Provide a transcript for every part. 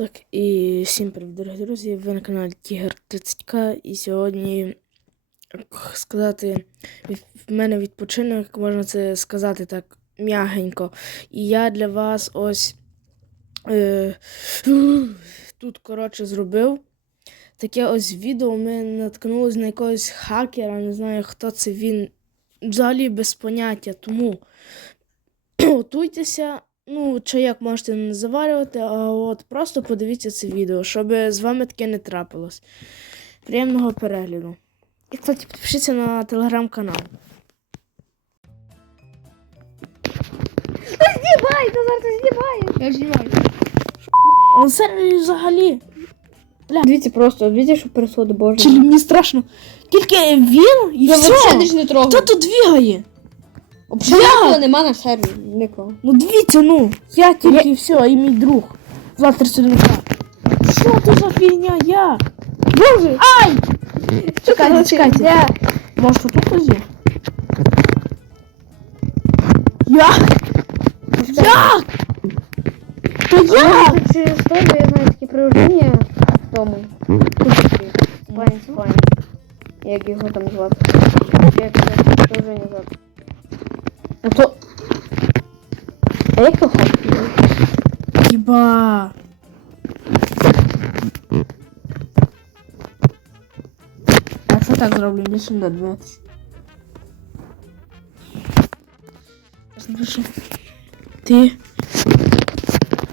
Так, і всім привіт, дорогі друзі. Ви на каналі Тігр 30К. І сьогодні, як сказати, в мене відпочинок, можна це сказати так м'ягенько. І я для вас ось е, тут, коротше, зробив. Таке ось відео ми наткнулися на якогось хакера, не знаю, хто це він. Взагалі без поняття. Тому готуйтеся. Ну, чи як можете не заварювати, а от просто подивіться це відео, щоб з вами таке не трапилось. Приємного перегляду. І, кстати, підпишіться на телеграм-канал. Знімай, Назар, ти знімаєш. Я знімаю. Он сервері взагалі. Дивіться просто, дивіться, що происходит, боже. Чи мені страшно. Тільки він і Я все. взагалі не Хто тут бігає? Взагалі нікого нема на сервері, нікого. Ну дивіться, ну. Я тільки і все, і мій друг. Влад 31 Що це за фігня? Я? Боже! Ай! Чекайте, чекайте. Де? Може тут хтось є? Як? Як? Та як? Через історію я знаю такі приложення тому. Спайн, спайн. Як його там звати? Як це приложення звати? Ну то... А як то хак? Хіба? А що так зроблю? Іди сюди, дивитися. Зараз напишу. Ти.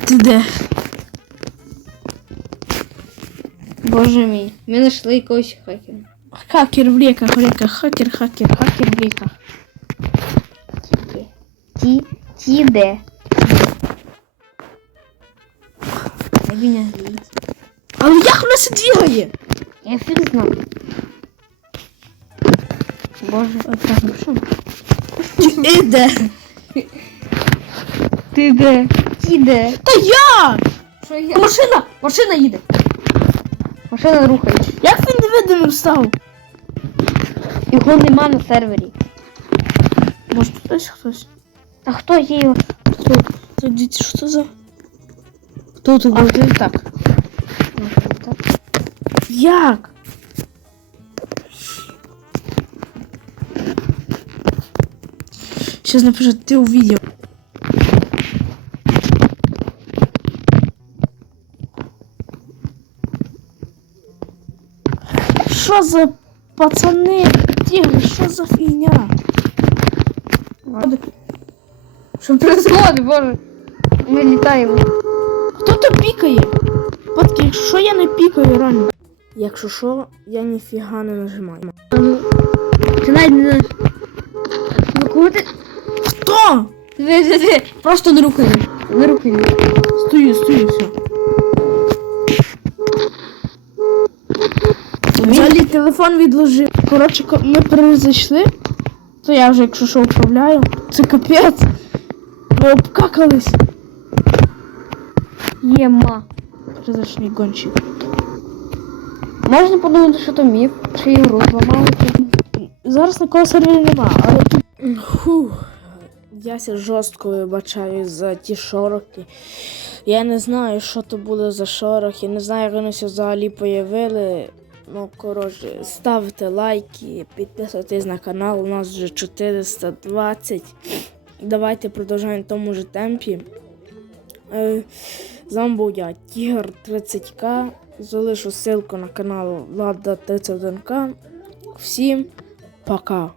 Ти де? Боже мій. Ми знайшли якогось хакера. Хакер в реках, в реках, хакер, хакер, хакер в реках. Ті, ті де? Не він Але як вона це двігає? Я фіг знав. Боже, От так напишу. Ти де? ти де? Ті де? Та я! Що я? Машина! Машина їде! Машина рухається. Як він невидимим став? Його нема на сервері. Може тут хтось? А хто є його? Хто? Це діти, що це за? Хто тут А був? ти так. Як? Сейчас напишу, ты увидел. Що за пацани? Тігри, що за фігня? Що происходит, боже? Ми літаємо. Хто то пікає? Батьки, якщо що, я не пікаю реально. Якщо що, я ніфіга не нажимаю. Ти навіть не знаєш. Ну кого ти? Хто? Диви, диви, диви. Просто не рухай. Не рухай. Стою, стою, все. Взагалі телефон відложив. Коротше, ми перезайшли. То я вже, якщо що, управляю. Це капець. Обкакались. Єма. Перезайшли гонщик. Можна подумати, що то міф, чи ігру зламали. Зараз такого сервері нема, але тут. Фух. Я ся жорстко вибачаю за ті шороки. Я не знаю, що то було за шорохи, я не знаю, як вони ся взагалі появили. Ну, коротше, ставте лайки, підписуйтесь на канал, у нас вже 420. Давайте продовжаємо в тому ж темпі. Е, з вами був я, Тігр 30К. Залишу ссылку на канал Влада 31К. Всім пока.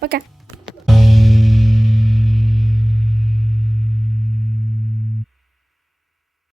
Пока.